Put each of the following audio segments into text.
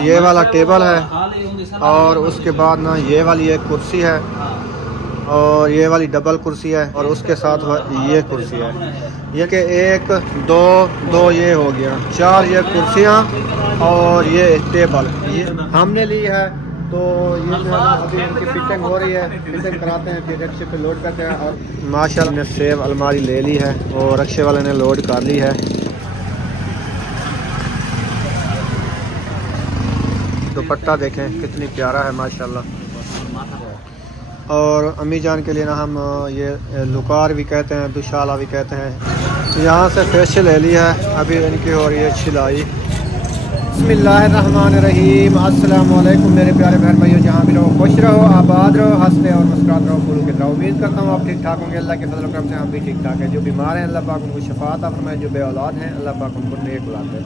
ये वाला टेबल है और उसके बाद ना ये वाली एक कुर्सी है और ये वाली डबल कुर्सी है और उसके साथ ये कुर्सी है। ये कि एक दो ये हो गया, 4 ये कुर्सियाँ और ये टेबल ये हमने ली है। तो ये जो है ना अभी इनकी फिटिंग हो रही है, फिटिंग कराते हैं फिर रिक्शे पे लोड करते हैं। और माशाल्लाह ने सेव अलमारी ले ली है और रिक्शे वाले ने लोड कर ली है। दुपट्टा देखें कितनी प्यारा है माशाल्लाह। और अम्मी जान के लिए ना हम ये लुकार भी कहते हैं, दुशाला भी कहते हैं। यहाँ से फेशियल ले लिया है, अभी इनकी हो रही है छिलाई। बिस्मिल्लाहिर्रहमानिर्रहीम। अस्सलाम वालेकुम मेरे प्यारे बहन भाइयों, जहाँ भी रहो खुश रहो, आबाद रहो, हंसते और मुस्कुराते रहो, फूलों की तरह। उम्मीद करता हूँ आप ठीक ठाक होंगे। अल्लाह के फजल करम से हम भी ठीक ठाक हैं। जो बीमार हैं अल्लाह पाक उनको शफात अता फरमाए, जो बे औलाद हैं अल्लाह पाक उनको नेक औलाद दे।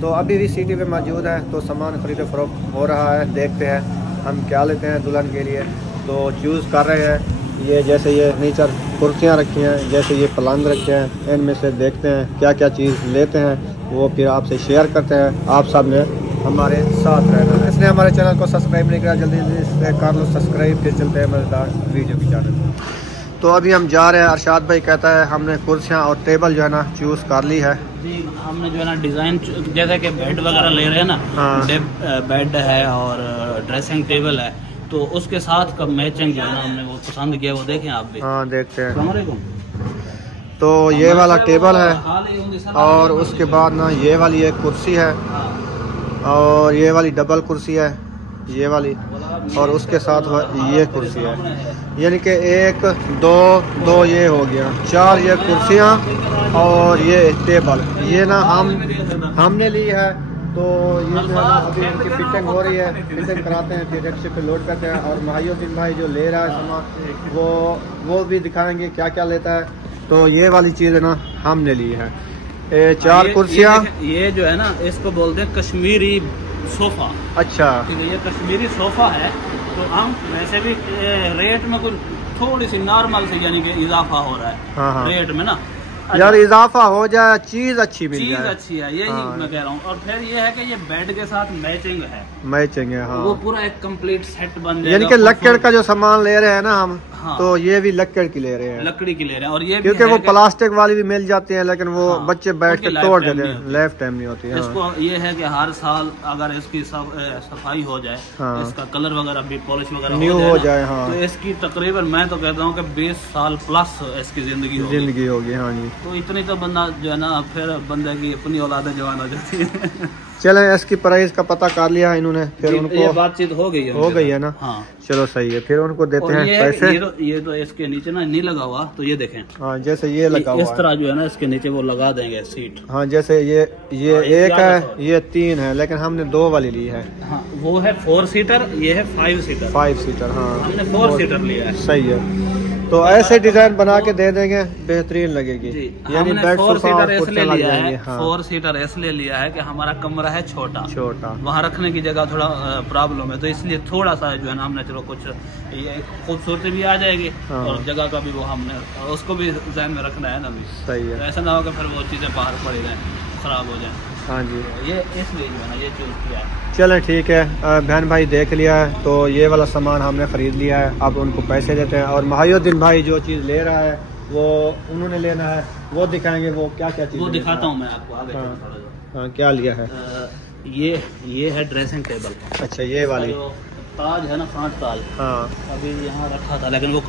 तो अभी भी सिटी पे मौजूद है, तो सामान खरीद फरोख्त हो रहा है। देखते हैं हम क्या लेते हैं दुल्हन के लिए। तो चूज़ कर रहे हैं। ये जैसे ये नीचे कुर्सियाँ रखी हैं, जैसे ये पलंग रखे हैं, इनमें से देखते हैं क्या क्या चीज़ लेते हैं, वो फिर आपसे शेयर करते हैं। आप सब ने हमारे साथ रहना है। इसने हमारे चैनल को सब्सक्राइब नहीं किया, जल्दी जल्दी से कर लो सब्सक्राइब। फिर चलते हैं मज़ेदार वीडियो की जानब। तो अभी हम जा रहे हैं। अरशाद भाई कहता है हमने कुर्सियाँ और टेबल जो है ना चूज़ कर ली है जी। हमने जो है ना डिज़ाइन जैसे कि बेड वगैरह ले रहे हैं ना, बेड है और ड्रेसिंग टेबल है, तो उसके साथ का मैचिंग जो है ना हमने वो पसंद किया, वो देखें आप भी। हाँ देखते हैं। तो ये वाला टेबल है और उसके बाद ना ये वाली एक कुर्सी है और ये वाली डबल कुर्सी है ये वाली, और उसके साथ ये कुर्सी है। यानी कि एक दो ये हो गया, 4 ये कुर्सियाँ और ये टेबल ये ना हमने ली है। तो ये जो है ना अभी इनकी फिटिंग हो रही है, फिटिंग कराते हैं फिर रिक्शे पे लोड करते हैं। और महायुद्दीन भाई जो ले रहा है सामान वो भी दिखाएंगे क्या क्या लेता है। तो ये वाली चीज़ है ना हमने ली है, 4 कुर्सियाँ। ये जो है ना इसको बोलते हैं कश्मीरी सोफ़ा। अच्छा, ये कश्मीरी सोफ़ा है। तो हम वैसे भी रेट में कुछ थोड़ी सी नॉर्मल से यानी कि इजाफा हो रहा है। हाँ। रेट में ना यार इजाफा हो जाए, चीज अच्छी मिल जाए, चीज अच्छी है, यही मैं कह रहा हूँ। और फिर ये है कि ये बेड के साथ मैचिंग है। हाँ। वो पूरा एक कंप्लीट सेट बन जाएगा। यानी कि लक्कड़ का जो सामान ले रहे हैं ना हम, हाँ। तो ये भी लक्कड़ की ले रहे हैं, लकड़ी की ले रहे हैं। और ये क्योंकि वो प्लास्टिक वाली भी मिल जाती है, लेकिन वो बच्चे बैठ के तोड़ देते हैं, लाइफ टाइम नहीं होती है। इसको ये है कि हर साल अगर इसकी सफाई हो जाए, इसका कलर वगैरह भी पॉलिश वगैरह न्यू हो जाए, तो इसकी तकरीबन मैं तो कहता हूँ कि 20 साल प्लस इसकी जिंदगी होगी। हाँ जी। तो इतनी तो बंदा जो है ना फिर बंदे की अपनी औलादे जवान हो जाती है। चले इसकी प्राइस का पता कर लिया इन्होंने, फिर उनको ये बातचीत हो गई है ना। हाँ चलो सही है, फिर उनको देते हैं पैसे। ये तो इसके नीचे ना नहीं लगा हुआ, तो ये देखें। हाँ जैसे ये लगा हुआ इस तरह जो है ना इसके नीचे वो लगा देंगे सीट। हाँ जैसे ये एक है, ये 3 है, लेकिन हमने 2 वाली ली है। हाँ वो है 4 सीटर, ये है 5 सीटर। 5 सीटर हाँ, हमने 4 सीटर लिया है। सही है। तो ऐसे डिजाइन बना के दे देंगे, बेहतरीन लगेगी। यानी बेड 4 सीटर इसलिए लिया है, 4 सीटर इसलिए लिया है कि हमारा कमरा है छोटा, वहाँ रखने की जगह थोड़ा प्रॉब्लम है, तो इसलिए थोड़ा सा जो है ना हमने चलो कुछ ये खूबसूरती भी आ जाएगी और जगह का भी वो हमने उसको भी ध्यान में रखना है ना भी। सही है, ऐसा ना हो कि फिर वो चीज़ें बाहर पड़ी जाए, खराब हो जाए। हाँ जी, ये इसलिए जो है ना ये चूज़ किया है। चलें ठीक है, बहन भाई देख लिया है, तो ये वाला सामान हमने ख़रीद लिया है। अब उनको पैसे देते हैं। और महायुद्दीन भाई जो चीज़ ले रहा है वो उन्होंने लेना है, वो दिखाएंगे वो क्या क्या चीज़। वो दिखाता हूँ मैं आपको आगे। हाँ क्या लिया है? ये है ड्रेसिंग टेबल। अच्छा ये वाली ताज है ना, 5 ताज। हाँ अभी यहाँ रखा था, लेकिन वो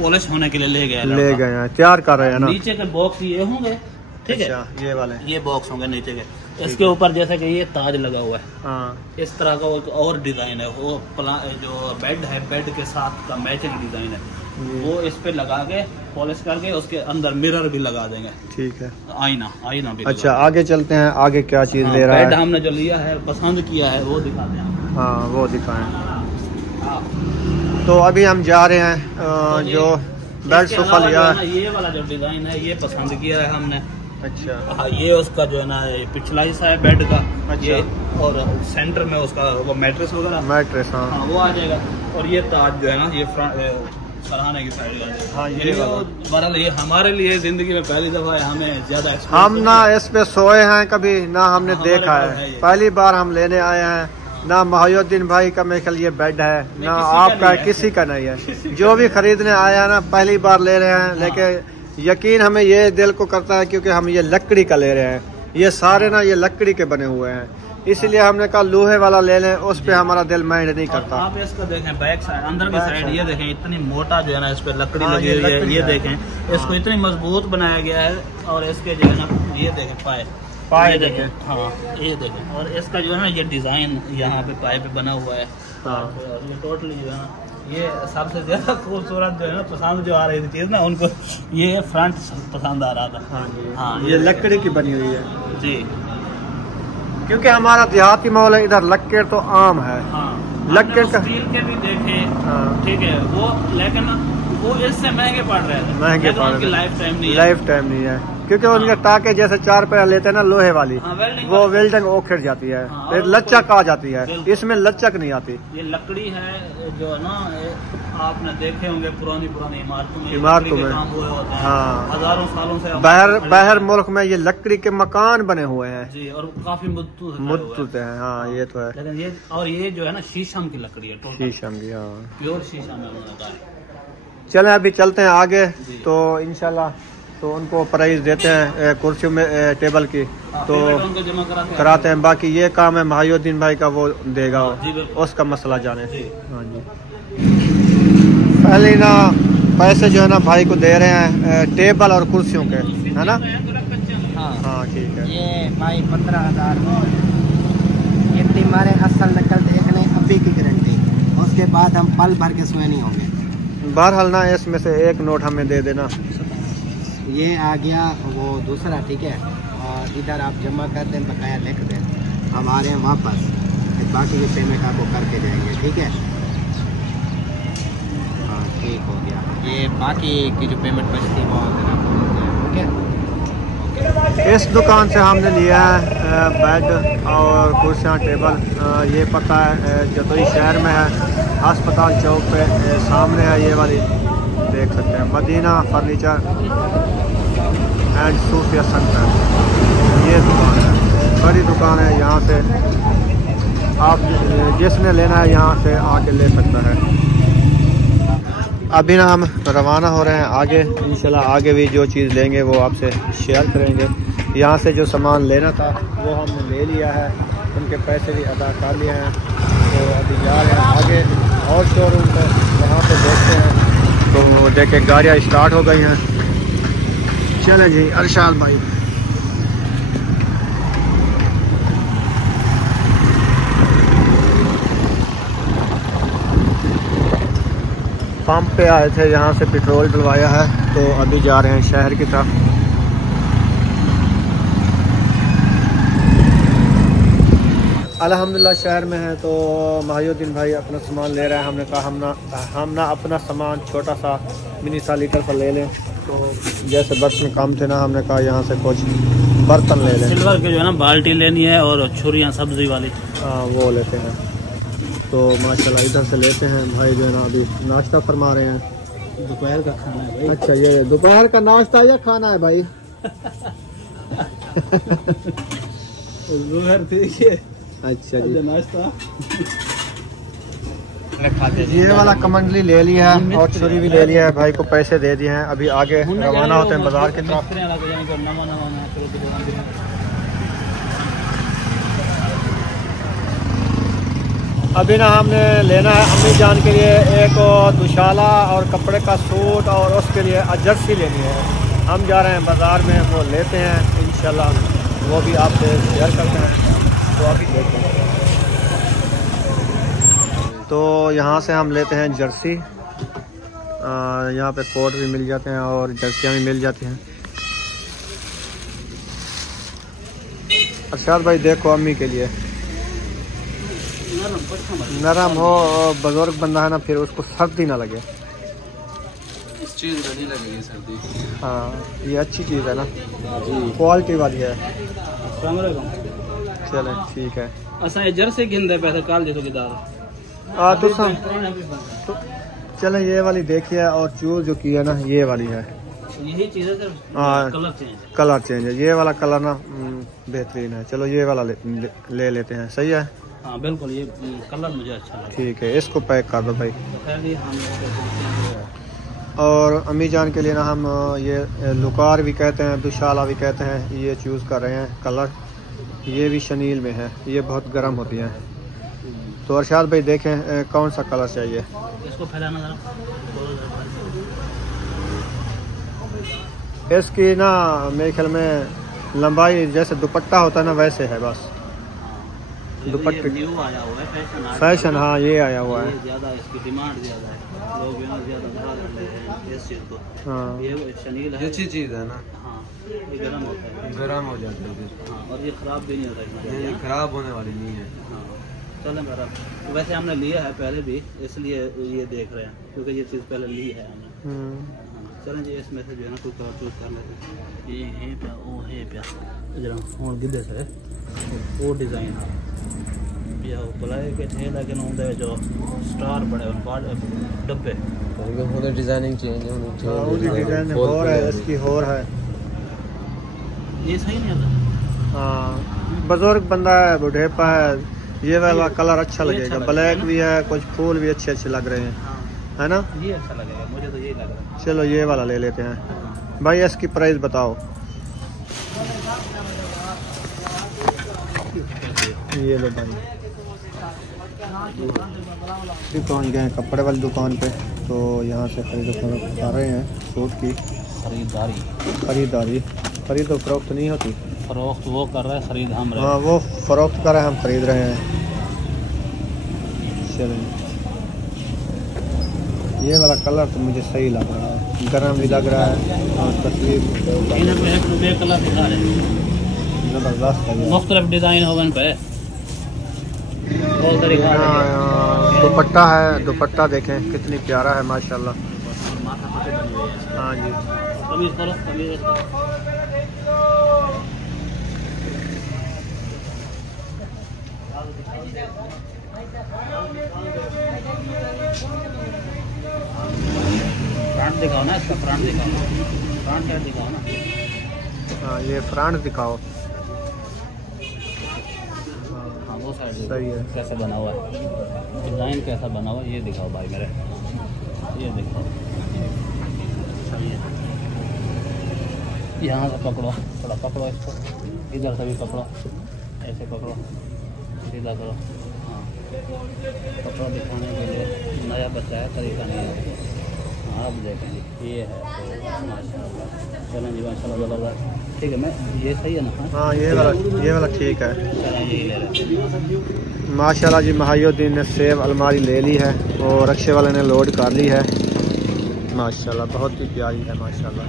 पॉलिश होने के लिए ले गए हैं, तैयार कर रहे हैं ना। नीचे के बॉक्स ये होंगे, ठीक है, ये वाले ये बॉक्स होंगे नीचे के। इसके ऊपर जैसे कि ये ताज लगा हुआ है, हाँ। इस तरह का और डिजाइन है। वो जो बेड है, बेड के साथ का मैचिंग डिजाइन है, वो इस पे लगा के पॉलिश करके उसके अंदर मिरर भी लगा देंगे। ठीक है, आईना भी। अच्छा आगे चलते हैं, आगे क्या चीज ले रहा है? बेड हमने जो लिया है, पसंद किया है, वो दिखाते हैं। हाँ वो दिखाएं। तो अभी हम जा रहे हैं, जो बेड सोफा लिया है, ये वाला जो डिजाइन है ये पसंद किया है हमने। अच्छा हाँ, ये उसका जो है ना पिछला हिस्सा है बेड का। अच्छा। और सेंटर में उसका वो मैट्रेस वगैरह, मैट्रेस हाँ वो आ जाएगा। और ये ताज जो है ना ये सराहने की साइड है। हाँ, ये हमारे लिए जिंदगी में पहली दफा है, हमें ज्यादा हम ना इस पे सोए हैं कभी ना हमने देखा है, पहली बार हम लेने आए हैं। ना मोहिउद्दीन भाई का मेरे ख्याल ये बेड है, ना आपका है, किसी का नहीं है। जो भी खरीदने आया ना पहली बार ले रहे हैं, लेकिन यकीन हमें ये दिल को करता है क्योंकि हम ये लकड़ी का ले रहे हैं। ये सारे ना ये लकड़ी के बने हुए हैं, इसलिए हमने कहा लोहे वाला ले लें, उस पे हमारा दिल माइंड नहीं करता। आप इसको देखें बैक साइड, अंदर की साइड ये देखें, इतनी मोटा जो है ना इस पे लकड़ी लगी हुई है। ये देखें इसको इतनी मजबूत बनाया गया है, और इसके जो है ना ये देखें पाए देखें, हाँ ये देखें, और इसका जो है ना ये डिजाइन यहाँ पे पाए पे बना हुआ है। ये टोटली जो है ना ये सबसे ज्यादा खूबसूरत जो है ना पसंद जो आ रही थी चीज ना उनको, ये फ्रंट पसंद आ रहा था। हाँ ये लकड़ी की बनी हुई है जी, क्योंकि हमारा देहाती माहौल है, इधर लक्कड़ तो आम है। लक्कड़ का स्टील के भी देखे, ठीक है वो, लेकिन वो इससे महंगे पड़ रहे थे, महंगे पड़ रहे, लाइफ टाइम नहीं है क्योंकि उनके टाके जैसे 4 पैर लेते हैं ना लोहे वाली, वो वेल्डिंग उखड़ जाती है, फिर लचक आ जाती है, इसमें लचक नहीं आती। ये लकड़ी है जो ना आपने देखे होंगे पुरानी इमारतों में काम हुए होते हैं, हाँ हजारों सालों से। बाहर मुल्क में ये लकड़ी के मकान बने हुए हैं जी, और काफी मजबूत हैं। हाँ ये तो है, लेकिन ये और ये जो है ना शीशम की लकड़ी है, शीशम की, हाँ प्योर शीशम है उन्होंने कहा। चलें अभी चलते हैं आगे, तो इंशाल्लाह तो उनको प्राइस देते हैं कुर्सी में टेबल की, तो जमा कराते हैं। बाकी ये काम है मोहिउद्दीन भाई का, वो देगा, उसका मसला जाने। हाँ जी, पहले ना पैसे जो है ना भाई को दे रहे हैं टेबल और कुर्सियों के, है ना? हाँ ठीक है। ये भाई 15,000 में ये हमारे असल नकल देखने अभी की गारंटी, उसके बाद हम पल भर के सोए नहीं होंगे। बहरहाल ना इसमें से एक नोट हमें दे देना। ये आ गया वो दूसरा, ठीक है, और इधर आप जमा कर दें, बकाया लिख दें, हम आ रहे हैं वापस, फिर बाकी की पेमेंट आपको करके जाएंगे, ठीक है? हाँ ठीक हो गया, ये बाकी की जो पेमेंट बचती वो ओके। इस दुकान से हमने लिया है बेड और कुर्सियाँ टेबल, ये पता है जतोई शहर में है, अस्पताल चौक पे सामने है, ये वाली देख सकते हैं, Madina furniture and Sufia centre, ये दुकान है, बड़ी दुकान है। यहाँ से आप जिसने लेना है यहाँ से आके ले सकता है। अभी ना हम रवाना हो रहे हैं आगे, इंशाल्लाह आगे भी जो चीज़ लेंगे वो आपसे शेयर करेंगे। यहाँ से जो सामान लेना था वो हमने ले लिया है, उनके पैसे भी अदा कर लिए हैं, तो अभी जा रहे हैं आगे और शोरूम पे, वहाँ पे देखते हैं। तो देखे गाड़ियाँ स्टार्ट हो गई हैं, चले जी अरशाद भाई। पंप पे आए थे, यहाँ से पेट्रोल डलवाया है, तो अभी जा रहे हैं शहर की तरफ। अल्हम्दुलिल्लाह शहर में है, तो मोहिउद्दीन भाई अपना सामान ले रहा है। हमने कहा हम ना अपना सामान छोटा सा मिनी सा लीटर पर ले लें, तो जैसे बर्तन कम थे ना, हमने कहा यहाँ से कुछ बर्तन ले लें। सिल्वर के जो है ना बाल्टी लेनी है, और छुरियाँ सब्जी वाली, हाँ वो लेते हैं। तो माशाल्लाह इधर से लेते हैं। भाई जो है ना अभी नाश्ता फरमा रहे हैं, दोपहर का खाना है भाई। अच्छा ये दोपहर का नाश्ता या खाना है भाई? दोपहर ठीक है, अच्छा जी नाश्ता ये वाला कमंडली ले लिया है और छुरी भी ले लिया है, भाई को पैसे दे दिए हैं। अभी आगे रवाना होते हैं बाजार की तरफ। अभी ना हमने लेना है अम्मी जान के लिए एक दुशाला और कपड़े का सूट, और उसके लिए जर्सी लेनी है। हम जा रहे हैं बाज़ार में, वो लेते हैं इंशाल्लाह, वो भी आपसे शेयर करते हैं। तो अभी लेते हैं, तो यहाँ से हम लेते हैं जर्सी। यहाँ पे कोट भी मिल जाते हैं और जर्सियाँ भी मिल जाती हैं। अरशाद भाई देखो अम्मी के लिए नरम हो, बुजुर्ग बंदा है ना, फिर उसको सर्दी ना लगे। इस चीज़ में नहीं लगेगी सर्दी। हाँ ये अच्छी चीज़ है ना जी, क्वालिटी वाली है। चले ठीक है। असा जर्सी गिंदे पैसे काल दे तो किदार चलो ये वाली देखिए, और चूज जो की है ना ये वाली है, यही चीज़ है सिर्फ कलर चेंज है। ये वाला कलर ना बेहतरीन है। चलो ये वाला ले लेते हैं, सही है। हाँ बिल्कुल, ये कलर मुझे अच्छा लगा। ठीक है, इसको पैक कर दो भाई। और अम्मी जान के लिए ना हम ये लुकार भी कहते हैं, दुशाला भी कहते हैं, ये चूज़ कर रहे हैं कलर। ये भी शनील में है, ये बहुत गर्म होती हैं। तो अरशाद भाई देखें कौन सा कलर चाहिए। इसको फैलाना जरा। इसकी ना मेरे ख्याल में लंबाई जैसे दुपट्टा होता है ना वैसे है बस। दुपट्टे न्यू आया हुआ है फैशन, हाँ ये आया हुआ है। ज़्यादा इसकी डिमांड ज़्यादा है, लोग यहाँ ज़्यादा बढ़ा रहे हैं इस चीज़ को। हाँ ये शनील है, अच्छी चीज़ है ना। हाँ ये गर्म होता है, गर्म हो जाता है। हाँ और ये ख़राब भी नहीं होता इतना, खराब होने वाली नहीं है। हाँ चलें बरा। वैसे हमने लिया है पहले भी, इसलिए ये देख रहे हैं क्योंकि ये चीज़ पहले ली है हमने। चलें जी, इसमें से जो है ना कोई कलर चूज़ कर लेते हैं। ये है पे वो है पे जरा और गिद्धे से वो डिज़ाइन है या ब्लैक है, लेकिन उनके जो स्टार बड़े डब्बे डिजाइनिंग चेंज डिजाइन और है, इसकी और है। ये सही नहीं होता। हाँ बुजुर्ग बंदा है, बुढ़ेपा है, ये वाला कलर अच्छा लगेगा। ब्लैक भी है, कुछ फूल भी अच्छे अच्छे लग रहे हैं, है ना। ये अच्छा लगेगा, मुझे तो ये लग रहा है। चलो ये वाला ले लेते हैं भाई। इसकी प्राइस बताओ। ये लो भाई, पहुँच गए हैं कपड़े वाली दुकान पे। तो यहाँ से खरीदो फरोख्त कर रहे हैं सूट की खरीदारी। खरीद तो फरोख्त नहीं होती, फरोख्त वो कर रहा है, खरीद हम रहे। हाँ वो फरोख्त कर रहे हैं, हम खरीद रहे हैं। चलिए ये वाला कलर तो मुझे सही लग रहा है, गर्म भी लग रहा है और तस्वीर कलर दिखा रहे हैं, ज़बरदस्त है। मुख्तलिफ डिज़ाइन होगा इन पे। दुपट्टा है, दुपट्टा देखें कितनी प्यारा है माशाल्लाह। हाँ जी फ्रंट दिखाओ ना, इसका फ्रंट दिखाओ, फ्रंट साइड दिखाओ ना। हाँ ये फ्रंट दिखाओ। हाँ वो साइड सही है। कैसे बना हुआ है, डिज़ाइन कैसा बना हुआ है ये दिखाओ भाई मेरे, ये दिखाओ। सही है, यहाँ से पकड़ो, थोड़ा पकड़ो इसको, इधर से भी पकड़ो, ऐसे पकड़ो, सीधा करो। हाँ कपड़ा दिखाने के लिए नया बच्चा है, तरीका नहीं है। हाँ अब देखेंगे ये है तो माशाल्लाह। चलें जी माशाल्लाह ज़बरदस्त। ठीक है, मैं ये सही है ना। हाँ ये वाला ठीक है। चलें यही ले रहे हैं माशाल्लाह जी। महायुद्दीन ने सेब अलमारी ले ली है और रक्शे वाले ने लोड कर ली है माशाल्लाह। बहुत ही प्यारी है माशाल्लाह।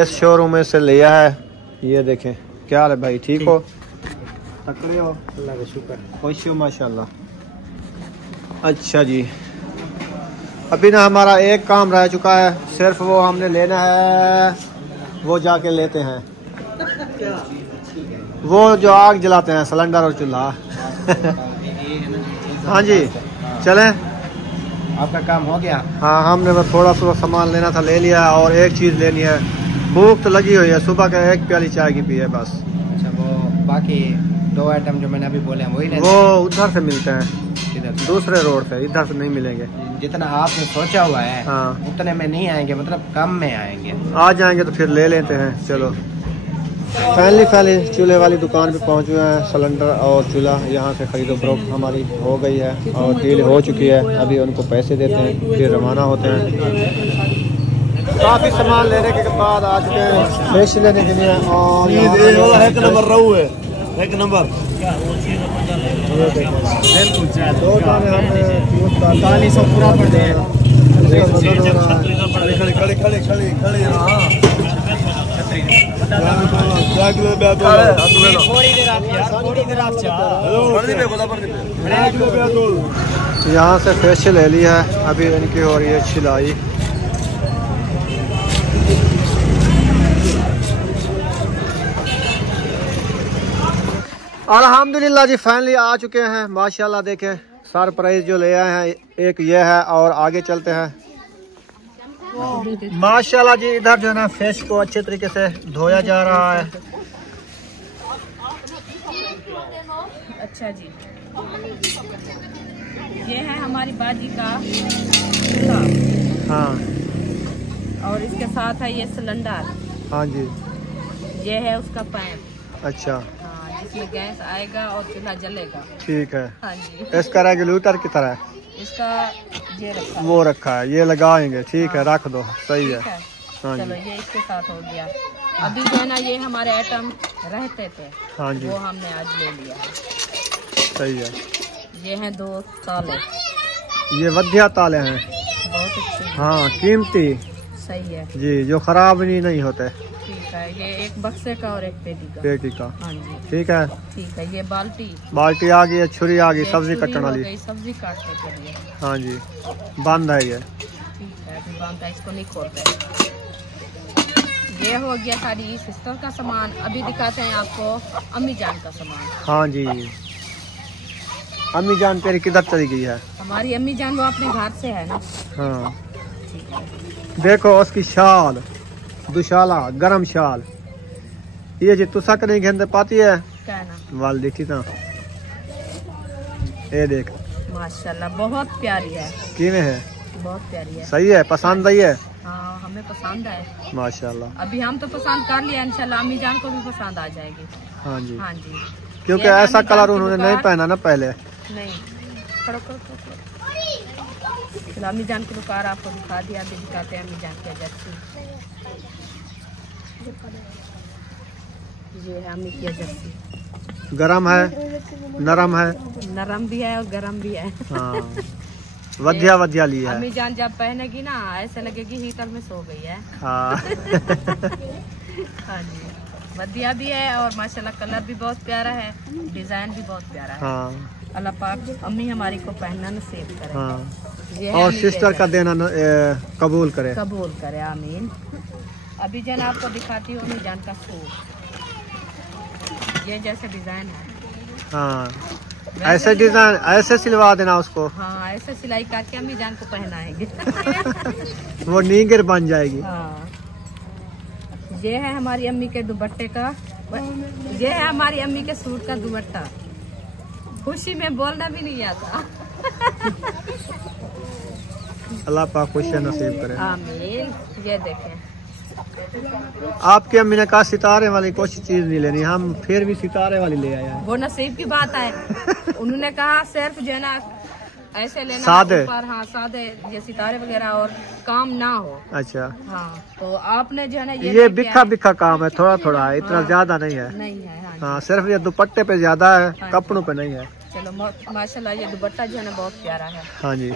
इस शोरूम में से लिया है। ये देखें क्या हाल है भाई, ठीक हो, तकड़े हो, अल्लाह का शुक्र, खुश हो माशाल्लाह। अच्छा जी, अभी ना हमारा एक काम रह चुका है, सिर्फ वो हमने लेना है, वो जाके लेते हैं वो जो आग जलाते हैं, सिलेंडर और चूल्हा। हाँ जी चलें, आपका काम हो गया। हाँ हमने बस थोड़ा सा सामान लेना था, ले लिया। और एक चीज़ लेनी है, भूख तो लगी हुई है, सुबह का एक प्याली चाय की पी है बस। अच्छा वो बाकी 2 आइटम जो मैंने अभी बोले हैं वही लेने? वो उधर से मिलते हैं, दूसरे रोड से, इधर से नहीं मिलेंगे। जितना आपने सोचा हुआ है हाँ उतने में नहीं आएंगे, मतलब कम में आएंगे। आ जाएंगे तो फिर ले लेते हैं। चलो फाइनली चूल्हे वाली दुकान पे पहुंच गए हैं। सिलेंडर और चूल्हा यहाँ से खरीदो फरोख्त हमारी हो गई है और डील हो चुकी है। अभी उनको पैसे देते हैं, फिर रवाना होते हैं। काफ़ी सामान लेने के बाद आज के फ्रेश लेने के लिए, और एक नंबर रहू है, एक नंबर। दो दाने हम 4500 पूरा पड़ गए। खड़े यहाँ से फेशियल ले लिया है, अभी इनकी हो रही है छिलाई। अल्हम्दुलिल्लाह जी फाइनली आ चुके हैं माशाल्लाह। देखे सरप्राइज जो ले आए हैं, एक ये है और आगे चलते हैं माशाल्लाह जी। इधर जो है ना फिश को अच्छे तरीके से धोया जा रहा है। अच्छा जी, ये है हमारी बाजी का चूल्हा। हाँ, और इसके साथ है ये सिलेंडर। हाँ जी, ये है उसका पैप। अच्छा, हाँ, जिसमें गैस आएगा और चूल्हा जलेगा। ठीक है। हाँ जी, इसका रेगुलेटर की तरह इसका ये रखा है। वो रखा है, ये लगाएंगे। ठीक है, रख दो, सही है। ठीक है, हाँ चलो जी, ये इसके साथ हो गया। अभी जो है ना ये हमारे आइटम रहते थे, हाँ जी, वो हमने आज ले लिया है। सही है। ये हैं 2 ताले, ये वधिया ताले हैं, बहुत अच्छे। हाँ, कीमती सही है जी, जो खराब नहीं होते। ठीक है, ये एक बक्से का और एक पेटी का। पेटी का, हाँ जी, ठीक है। ठीक है। ये बाल्टी आ गई, छुरी आ गई, ये सब्जी छुरी कटने हो वाली। गई, सब्जी काटने के लिए। हाँ जी, बंद है ये। ठीक है, अभी बांधा, इसको नहीं खोलते। ये हो गया सारी सिस्टर का सामान। अभी दिखाते हैं आपको अम्मी जान का सामान। हाँ जी, अम्मी जान तेरी किधर चली गई है? हमारी अम्मी जान वो अपने घर से है ना। हाँ, ठीक है, देखो उसकी शाल, दुशाला गरम शाल। ये जी तुसा नहीं घेंदे पाती है क्या है ना, वाल देखी ना, ये देख माशाल्लाह बहुत प्यारी है, किਵੇਂ है? बहुत प्यारी है। सही है, पसंद आई है? हाँ, हमें पसंद है। माशाल्लाह। अभी हम तो पसंद कर लिया, इंशाल्लाह अम्मी जान को भी पसंद आ जाएगी। हाँ जी, हाँ जी, क्योंकि ये है ऐसा अम्मी कलर जान की उन्होंने नहीं दुकान। पहना ना पहले। नहीं, खड़ो खड़ो खड़ो। चलो अम्मी जान की दुकान आपको दिखा दिया, अभी दिखाते हैं अम्मी जान की जर्सी। ये है अम्मी की जर्सी, गरम है, नरम है, नरम भी है और गरम भी है। हाँ, वधिया वधिया ली है। अम्मी जान जब पहनेगी ना ऐसे लगेगी हीटर में सो गई है। हाँ हाँ जी, वधिया भी है और माशाल्लाह कलर भी बहुत प्यारा है, डिजाइन भी बहुत प्यारा है। हाँ, अल्लाह पाक अम्मी हमारी को पहनना नसीब करे। हाँ, ये है और अम्मी सिस्टर के का देना कबूल करे। कबूल करे, आमीन। अभी जन आपको दिखाती हूँ अम्मी जान का सूट। ये जैसे डिजाइन है, हाँ, ऐसे डिजाइन ऐसे सिलवा देना उसको। हाँ, ऐसे सिलाई करके अम्मी जान को पहनाएंगे। वो नीगर बन जाएगी। हाँ, ये है हमारी अम्मी के दुपट्टे का, ये है हमारी अम्मी के सूट का दुपट्टा। खुशी में बोलना भी नहीं आता। अल्लाह पाक खुशियाँ नसीब करे। आमीन। ये देखें, आपकी अम्मी ने कहा सितारे वाली कुछ चीज नहीं लेनी, हम फिर भी सितारे वाली ले आए हैं। वो नसीब की बात है। उन्होंने कहा सिर्फ जो है ना ऐसे लेना, सादे। ऊपर हाँ सादे, ये सितारे वगैरह और काम ना हो। अच्छा, हाँ, तो आपने जो है ना ये लेके बिखा आए। बिखा काम है, थोड़ा थोड़ा है, इतना हाँ, ज्यादा नहीं है। नहीं है। हाँ, हाँ, सिर्फ ये दुपट्टे पे ज्यादा है, हाँ, कपड़ों पे नहीं है। चलो माशाल्लाह ये दुपट्टा जो है ना बहुत प्यारा है। हाँ जी,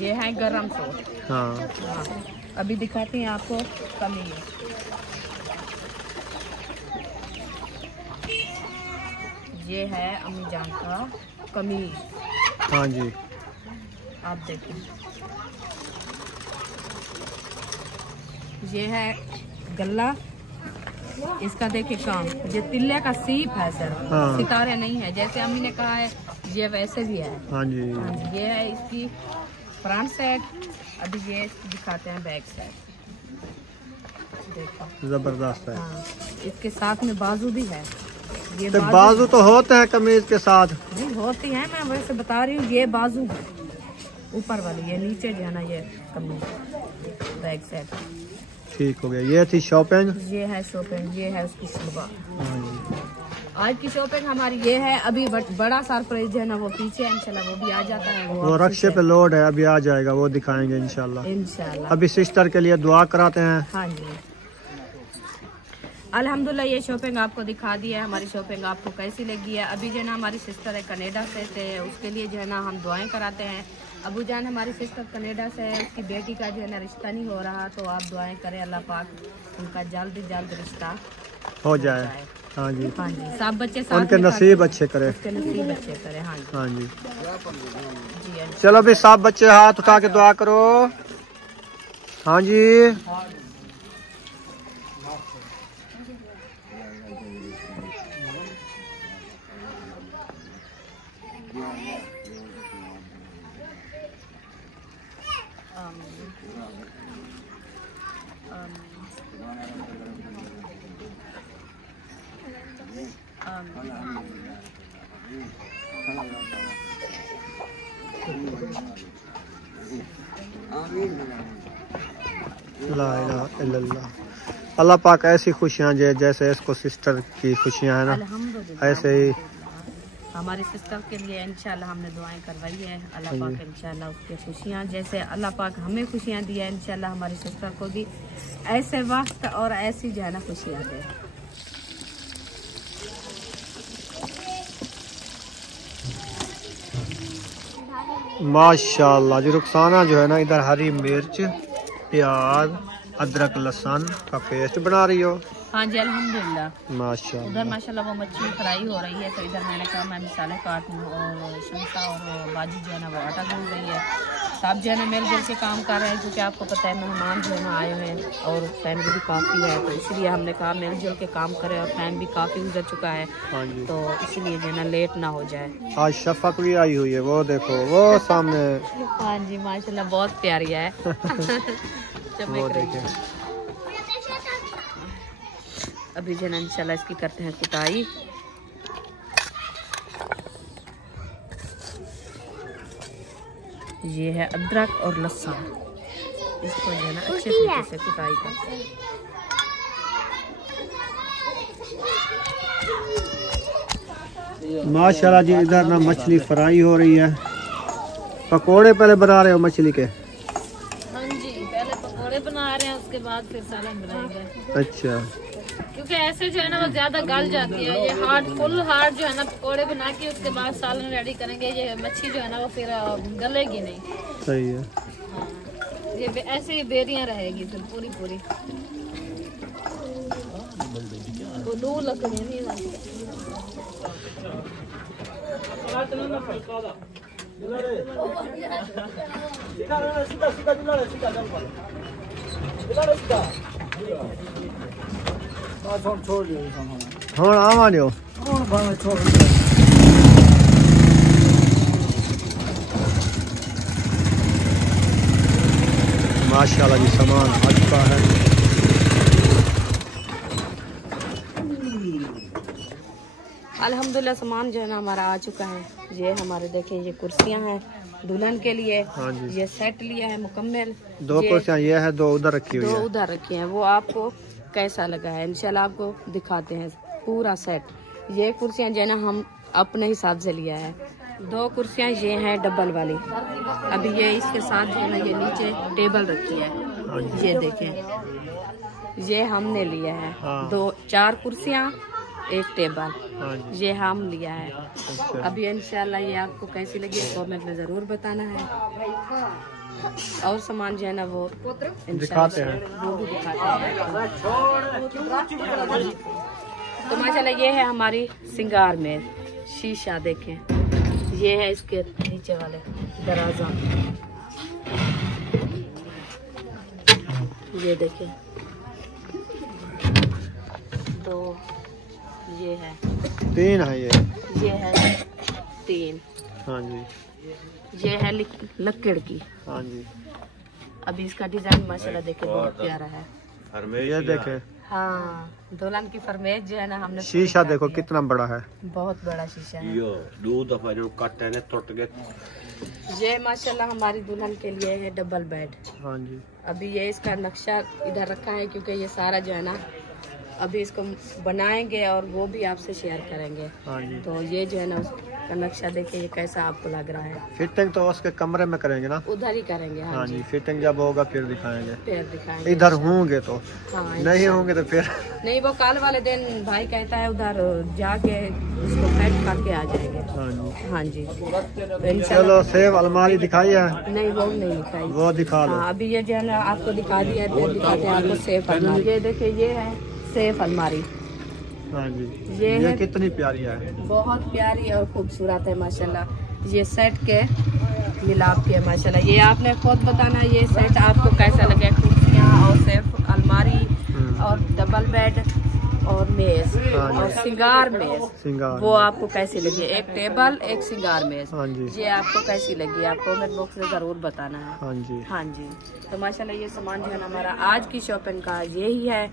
ये है गरम सूट। हाँ, हाँ, अभी दिखाते हैं आपको कमीज। ये है अम्मी जान का कमीज। हाँ जी, आप देखिए, ये है गला, इसका देखिए काम, ये तिल्ले का सीप है सर। हाँ। सितारे नहीं है, जैसे अम्मी ने कहा है ये वैसे भी है। हाँ जी, हाँ जी, ये है इसकी फ्रंट साइड। अभी ये दिखाते हैं बैक साइड, देखो जबरदस्त है। हाँ, इसके साथ में बाजू भी है। ये तो बाजू तो होते हैं कमीज के साथ? नहीं होती है, मैं वैसे बता रही हूँ। ये बाजू ऊपर वाली, ये नीचे जो है ना ये कमीज बैक साइड। ठीक हो गया। ये थी शॉपिंग। ये है शॉपिंग, ये है उसकी सलवार। हाँ जी, आज की शॉपिंग हमारी ये है। अभी बड़ा सरप्राइज है ना वो पीछे है, इंशाल्लाह वो भी आ जाता है। वो रक्शे पे लोड है, अभी आ जाएगा, वो दिखाएंगे इंशाल्लाह। इंशाल्लाह। अभी सिस्टर के लिए दुआ कराते हैं। हाँ जी, अल्हम्दुलिल्लाह ये शॉपिंग आपको दिखा दी है। हमारी शॉपिंग आपको कैसी लगी है? अभी जो है ना हमारी सिस्टर है कनाडा से थे, उसके लिए जो है ना हम दुआएं कराते हैं। अबू जान हमारी सिस्टर कनाडा से है, उसकी बेटी का जो है ना रिश्ता नहीं हो रहा, तो आप दुआएं करें अल्लाह पाक उनका जल्द से जल्द रिश्ता हो जाए। हाँ जी, हाँ जी, सब बच्चे साथ उनके में नसीब खाते- अच्छे करे। उसके नसीब अच्छे करे। हाँ जी, हाँ जी, जी हाँ जी। चलो भी सब बच्चे हाथ उठा के दुआ करो। हाँ जी, ला इलाहा इल्लल्लाह। अल्लाह पाक ऐसी खुशियाँ जैसे इसको सिस्टर की खुशियाँ हैं ना, ऐसे ही हमारी सिस्टर के लिए इंशाल्लाह हमने दुआएं करवाई है। अल्लाह पाक इंशाल्लाह उसकी खुशियाँ जैसे अल्लाह पाक हमें खुशियाँ दी है, इंशाल्लाह हमारी सिस्टर को भी ऐसे वक्त और ऐसी जो है ना खुशियाँ दे। माशाल्लाह जी रुखसाना जो है ना इधर हरी मिर्च, प्याज, अदरक, लहसुन का पेस्ट बना रही हो। हाँ जी अल्हम्दुलिल्लाह। माशाल्लाह उधर माशाल्लाह वो मच्छी फ्राई हो रही है, तो इधर मैंने कहा मैं मिसाले काट लूँ और शमसा और बाजी जो है ना वो आटा गूंद रही है। सब जो है ना मिलजुल के काम कर रहे हैं, क्योंकि आपको पता है मेहमान जो है ना आए हुए हैं और फैमिली भी काफ़ी है, तो इसलिए हमने कहा मिलजुल के काम करें और टाइम भी काफ़ी गुजर चुका है। हाँ जी। तो इसलिए जो है ना लेट ना हो जाए। आज शफक भी आई हुई है, वो देखो वो सामने। हाँ जी माशाल्लाह बहुत प्यारी है। वो देखे अभी जो है ना इंशाल्लाह इसकी करते हैं कुटाई। ये है अदरक और लहसुन, इसको जो है ना अच्छे तरीके से कुटाई करते हैं। माशाल्लाह जी इधर ना मछली फ्राई हो रही है। पकोड़े पहले बना रहे हो मछली के? हाँ जी पहले पकोड़े बना रहे हैं, उसके बाद फिर सालन बनाएंगे। अच्छा, क्योंकि ऐसे जो है ना वो ज्यादा गल जाती है। ये फुल हार्ड जो है ना पकोड़े बना के उसके बाद सालन रेडी करेंगे। ये मच्छी जो है ना वो फिर गलेगी नहीं। सही है। हाँ, ये ऐसे ही बेरियां रहेगी फिर पूरी पूरी। वो दो लकड़ियां नहीं लगती। हाँ आवा जो माशाल्लाह जी सामान आ चुका है। अल्हम्दुलिल्लाह सामान जो है ना हमारा आ चुका है। ये हमारे देखें ये कुर्सियां हैं दुल्हन के लिए। हाँ जी। ये सेट लिया है मुकम्मल। दो कुर्सियां ये है, दो उधर रखी हुई है। दो उधर रखी हैं। वो आपको कैसा लगा है इंशाल्लाह आपको दिखाते हैं पूरा सेट। ये कुर्सियां जो है ना हम अपने हिसाब से लिया है। दो कुर्सियां ये हैं डबल वाली। अभी ये इसके साथ जो है ना ये नीचे टेबल रखी है। ये देखें ये हमने लिया है। हाँ। 4 कुर्सियां एक टेबल। हाँ ये हम लिया है। अच्छा। अभी इंशाल्लाह ये आपको कैसी लगी कमेंट में ज़रूर बताना है। और सामान जो है ना वो दिखाते हैं, वो भी दिखाते हैं। तो माशाल्लाह ये है हमारी सिंगार में शीशा देखें। ये है इसके नीचे वाले दरवाजा। ये देखें। तो ये है 3 है ये है 3। हाँ जी। ये है लकड़ की। हाँ जी। अभी इसका डिजाइन माशाल्लाह देखे बहुत प्यारा है। ये देखे हाँ दुल्हन की फरमाइश जो है ना हमने शीशा देखो कितना बड़ा है। बहुत बड़ा शीशा है। ये माशाल्लाह हमारी दुल्हन के लिए है डबल बेड। हाँ जी। अभी ये इसका नक्शा इधर रखा है क्योंकि ये सारा जो है ना अभी इसको बनाएंगे और वो भी आपसे शेयर करेंगे। हाँ जी। तो ये जो है ना उसका नक्शा देखिए ये कैसा आपको लग रहा है। फिटिंग तो उसके कमरे में करेंगे ना? उधर ही करेंगे। हाँ जी। फिटिंग जब होगा फिर दिखाएंगे। दिखाएंगे इधर होंगे तो। हाँ, नहीं होंगे तो फिर नहीं। वो कल वाले दिन भाई कहता है उधर जाके उसको पैक करके आ जाएंगे। हाँ जी। हाँ जी। चलो सेब अलमारी दिखाई है? नहीं वो नहीं दिखाई। वो दिखा लो। हाँ, अभी ये जो है ना आपको दिखा दिया है। दिखाते हैं आपको सेफ अलमारी। ये देखिए ये है सेफ अलमारी। हाँ जी। ये कितनी प्यारी है। बहुत प्यारी और खूबसूरत है माशाल्लाह। ये सेट के मिलाप के माशाल्लाह। ये आपने खुद बताना ये सेट आपको कैसा लगे। कुर्सियाँ और सेफ अलमारी और डबल बेड और मेज और सिंगार मेज, सिंगार वो आपको कैसी लगी? एक टेबल, एक सिंगार मेज, हाँ जी, ये आपको कैसी लगी? आपको कमेंट बॉक्स में जरूर बताना है। हाँ जी, हाँ जी। तो माशाल्लाह ये सामान जो है ना हमारा आज की शॉपिंग का यही है,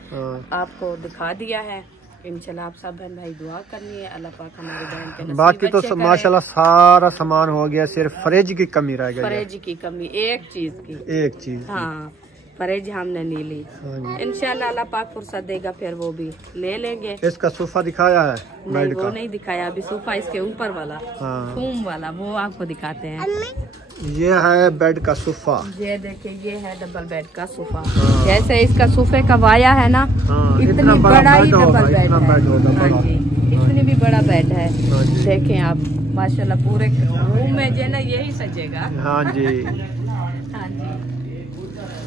आपको दिखा दिया है। इंशाल्लाह आप सब बहन भाई दुआ करनी है, अल्लाह पाक हमारी बहन के नसीब बाकी तो अच्छे करे। माशाल्लाह सारा सामान हो गया, सिर्फ फ्रिज की कमी रह गई है। फ्रिज की कमी एक चीज की, एक चीज, हाँ फ्रिज हमने नहीं ली। इंशाल्लाह अल्लाह पाक फुर्सत देगा फिर वो भी ले लेंगे। इसका सोफा दिखाया है? नहीं वो नहीं दिखाया अभी, सोफा इसके ऊपर वाला फूम वाला वो आपको दिखाते हैं। ये है बेड का सोफा, ये देखिए ये है डबल बेड का सोफा। जैसे इसका सोफे का वाया है ना, इतना बड़ा ही डबल बेड है। हाँ जी, इतनी भी बड़ा बेड है। देखें आप माशाल्लाह पूरे रूम में जो है ना यही सजेगा। हाँ जी। हाँ जी,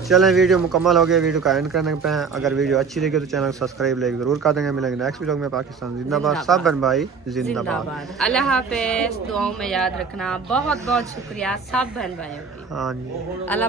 चलें वीडियो मुकम्मल हो गया, वीडियो का एंड करने पे हैं। अगर वीडियो अच्छी लगी तो चैनल को सब्सक्राइब लेके जरूर कर देंगे। मिलेंगे नेक्स्ट वीडियो में। पाकिस्तान जिंदाबाद, सब बहन भाई जिंदाबाद। अल्लाह हाफिज, दुआओं में याद रखना। बहुत बहुत शुक्रिया सब बहन भाइयों की। हाँ जी। अल्लाह